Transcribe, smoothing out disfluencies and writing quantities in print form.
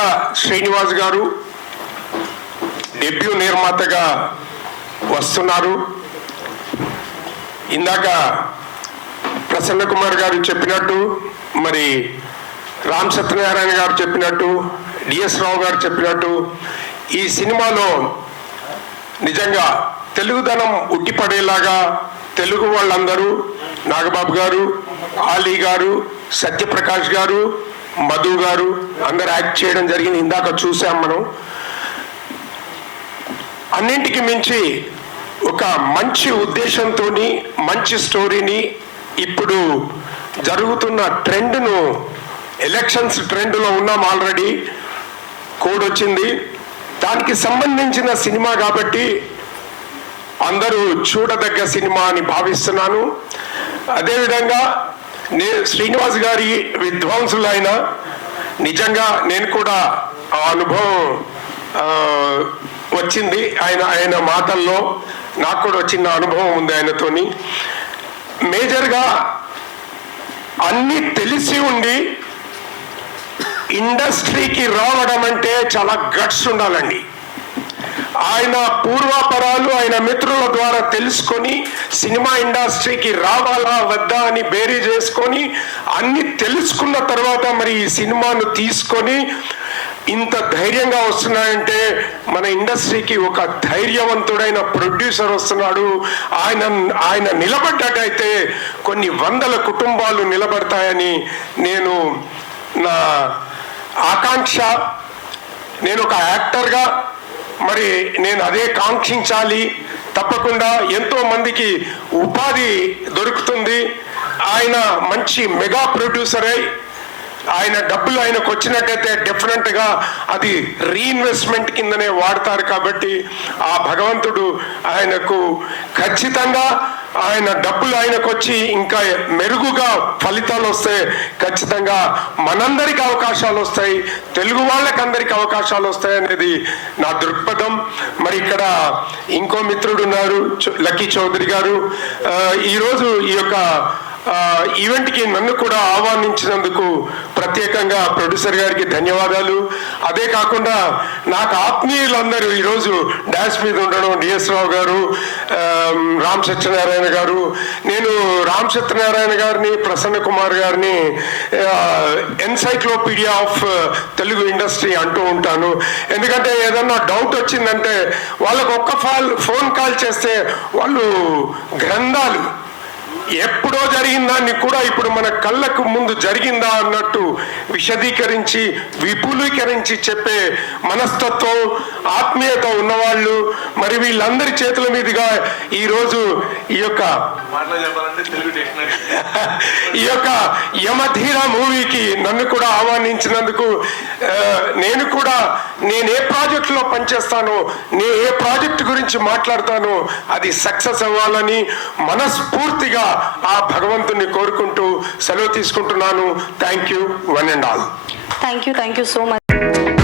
కొత్తగా శ్రీనివాస్ గారు డెబ్యూ నిర్మాతగా వస్తున్నారు. ఇందాక ప్రసన్న కుమార్ గారు చెప్పినట్టు, మరి రామ్ సత్యనారాయణ గారు చెప్పినట్టు, డిఎస్ రావు గారు చెప్పినట్టు, ఈ సినిమాలో నిజంగా తెలుగుదనం ఉట్టిపడేలాగా తెలుగు వాళ్ళందరూ నాగబాబు గారు, ఆలీ గారు, సత్యప్రకాష్ గారు, మధు గారు అందరు యాక్ట్ చేయడం జరిగింది. ఇందాక చూసాం మనం. అన్నింటికి మించి ఒక మంచి ఉద్దేశంతో మంచి స్టోరీని, ఇప్పుడు జరుగుతున్న ట్రెండ్ను, ఎలక్షన్స్ ట్రెండ్లో ఉన్నాం, ఆల్రెడీ కోడ్ వచ్చింది, దానికి సంబంధించిన సినిమా కాబట్టి అందరూ చూడదగ్గ సినిమా అని భావిస్తున్నాను. అదేవిధంగా శ్రీనివాస్ గారి విద్వాంసులైన నిజంగా నేను కూడా ఆ అనుభవం వచ్చింది ఆయన మాటల్లో, నాకు కూడా వచ్చిన అనుభవం ఉంది ఆయనతోని. మేజర్గా అన్నీ తెలిసి ఉండి ఇండస్ట్రీకి రావడం అంటే చాలా గట్స్ ఉండాలండి. ఆయన పూర్వాపరాలు ఆయన మిత్రుల ద్వారా తెలుసుకొని సినిమా ఇండస్ట్రీకి రావాలా వద్దా అని బేరీ చేసుకొని అన్ని తెలుసుకున్న తర్వాత మరి ఈ సినిమాను తీసుకొని ఇంత ధైర్యంగా వస్తున్నాయంటే మన ఇండస్ట్రీకి ఒక ధైర్యవంతుడైన ప్రొడ్యూసర్ వస్తున్నాడు. ఆయన నిలబడ్డట్టయితే కొన్ని వందల కుటుంబాలు నిలబడతాయని నేను నా ఆకాంక్ష. నేను ఒక యాక్టర్గా మరి నేను అదే కాంక్షించాలి. తప్పకుండా ఎంతో మందికి ఉపాధి దొరుకుతుంది. ఆయన మంచి మెగా ప్రొడ్యూసర్ అయి ఆయన డబ్బులు ఆయనకు వచ్చినట్టయితే డెఫినెట్గా అది రీఇన్వెస్ట్మెంట్ కిందనే వాడతారు. కాబట్టి ఆ భగవంతుడు ఆయనకు ఖచ్చితంగా ఆయన డబ్బులు ఆయనకు వచ్చి ఇంకా మెరుగుగా ఫలితాలు వస్తే ఖచ్చితంగా మనందరికి అవకాశాలు వస్తాయి, తెలుగు వాళ్ళకి అందరికి అవకాశాలు వస్తాయి అనేది నా దృక్పథం. మరి ఇక్కడ ఇంకో మిత్రుడు ఉన్నారు, లక్కీ చౌదరి గారు. ఈరోజు ఈ యొక్క ఈవెంట్కి నన్ను కూడా ఆహ్వానించినందుకు ప్రత్యేకంగా ప్రొడ్యూసర్ గారికి ధన్యవాదాలు. అదే కాకుండా నాకు ఆత్మీయులందరూ ఈరోజు డాన్స్ మీద ఉండడం, డిఎస్ రావు గారు, రామ్ సత్యనారాయణ గారు. నేను రామ్ సత్యనారాయణ గారిని, ప్రసన్న కుమార్ గారిని ఎన్సైక్లోపీడియా ఆఫ్ తెలుగు ఇండస్ట్రీ అంటూ ఉంటాను. ఎందుకంటే ఏదన్నా డౌట్ వచ్చిందంటే వాళ్ళకు ఒక్క ఫోన్ కాల్ చేస్తే వాళ్ళు గ్రంథాలు ఎప్పుడో జరిగిన దాన్ని కూడా ఇప్పుడు మన కళ్ళకు ముందు జరిగిందా అన్నట్టు విశదీకరించి విపులీకరించి చెప్పే మనస్తత్వం, ఆత్మీయత ఉన్నవాళ్ళు. మరి వీళ్ళందరి చేతుల మీదుగా ఈరోజు ఈ యొక్క యమధీర మూవీకి నన్ను కూడా ఆహ్వానించినందుకు, నేను ఏ ప్రాజెక్టులో పనిచేస్తానో, నేను ఏ ప్రాజెక్టు గురించి మాట్లాడతానో అది సక్సెస్ అవ్వాలని మనస్ఫూర్తిగా ఆ భగవంతుని కోరుకుంటూ సెలవు తీసుకుంటున్నాను. Thank you, one and all. Thank you so much.